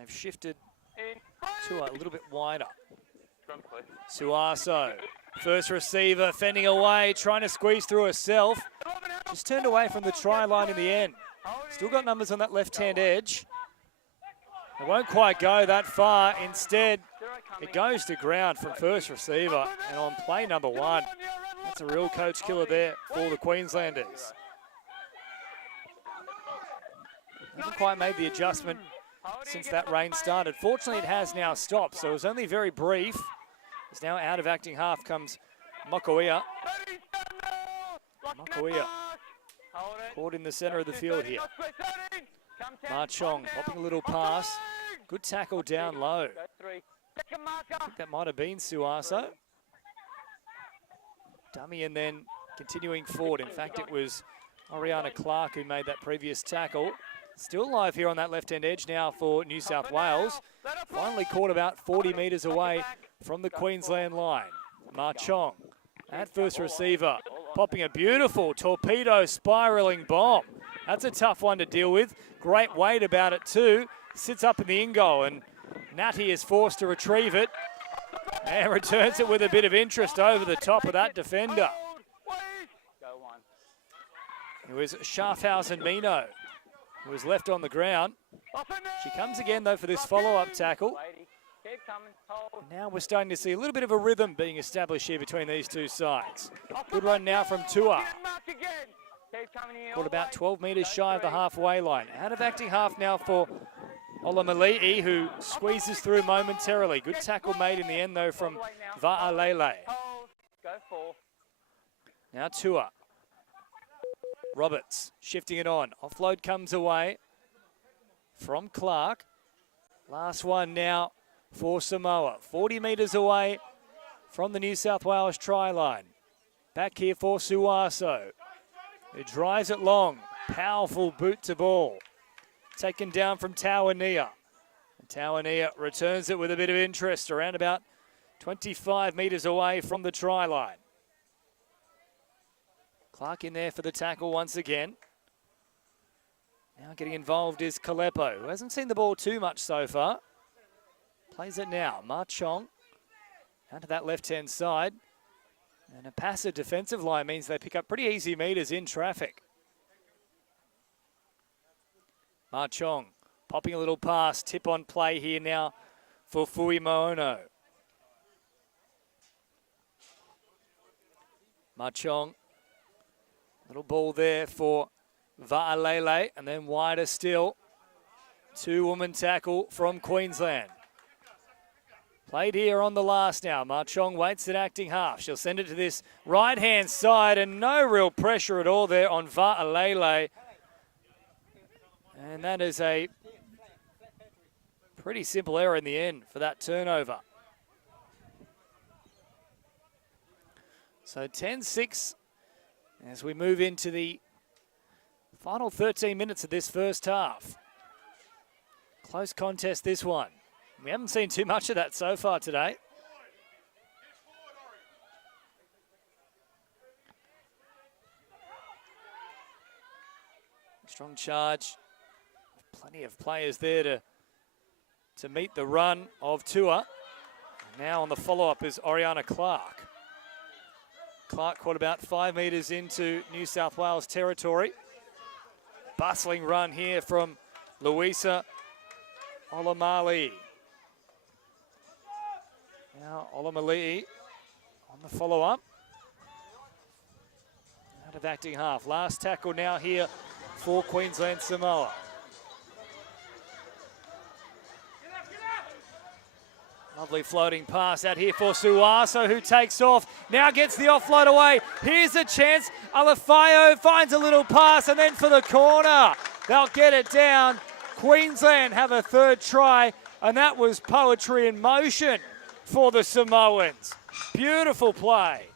They've shifted to a little bit wider. Suaso, first receiver, fending away, trying to squeeze through herself. Just turned away from the try line in the end. Still got numbers on that left-hand edge. It won't quite go that far. Instead, it goes to ground from first receiver. And on play number 1, that's a real coach killer there for the Queenslanders. Haven't quite made the adjustment since that rain started. Fortunately, it has now stopped, so it was only very brief. It's now out of acting half comes Mokoia. Mokoia caught in the center of the field here. Ma Chong popping a little pass. Good tackle down low. I think that might have been Suaso. Dummy and then continuing forward. In fact, it was Oriana Clark who made that previous tackle. Still live here on that left-hand edge now for New South Wales. Finally caught about 40 metres away from the Queensland line. Ma Chong at first receiver, popping a beautiful torpedo spiralling bomb. That's a tough one to deal with. Great weight about it too. Sits up in the in-goal and Natty is forced to retrieve it and returns it with a bit of interest over the top of that defender. It was Schaffhausen Mino who was left on the ground. She comes again though for this follow-up tackle. Now we're starting to see a little bit of a rhythm being established here between these two sides. Good run now from Tua. Caught about 12 metres shy of the halfway line. Out of acting half now for Olamali'i, who squeezes through momentarily. Good tackle made in the end though from Va'alele. Now Tua. Roberts shifting it on. Offload comes away from Clark. Last one now for Samoa. 40 metres away from the New South Wales try line. Back here for Suaso. It drives it long. Powerful boot to ball. Taken down from Tawania. And Tawania returns it with a bit of interest around about 25 metres away from the try line. Clark in there for the tackle once again. Now getting involved is Kalepo, who hasn't seen the ball too much so far. Plays it now. Ma Chong out to that left-hand side. And a passive defensive line means they pick up pretty easy metres in traffic. Ma Chong popping a little pass. Tip on play here now for Fui Moono. Ma Chong. Little ball there for Va'alele, and then wider still. Two-woman tackle from Queensland. Played here on the last now. Ma Chong waits at acting half. She'll send it to this right-hand side, and no real pressure at all there on Va'alele. And that is a pretty simple error in the end for that turnover. So 10-6 as we move into the final 13 minutes of this first half. Close contest, this one. We haven't seen too much of that so far today. Strong charge. Plenty of players there to meet the run of Tua. Now on the follow-up is Oriana Clark. Clark caught about 5 metres into New South Wales territory. Bustling run here from Louisa Olamali. Now Olamali on the follow-up. Out of acting half. Last tackle now here for Queensland Samoa. Lovely floating pass out here for Suaso, who takes off. Now gets the offload away. Here's a chance. Alafayo finds a little pass, and then for the corner. They'll get it down. Queensland have a third try, and that was poetry in motion for the Samoans. Beautiful play.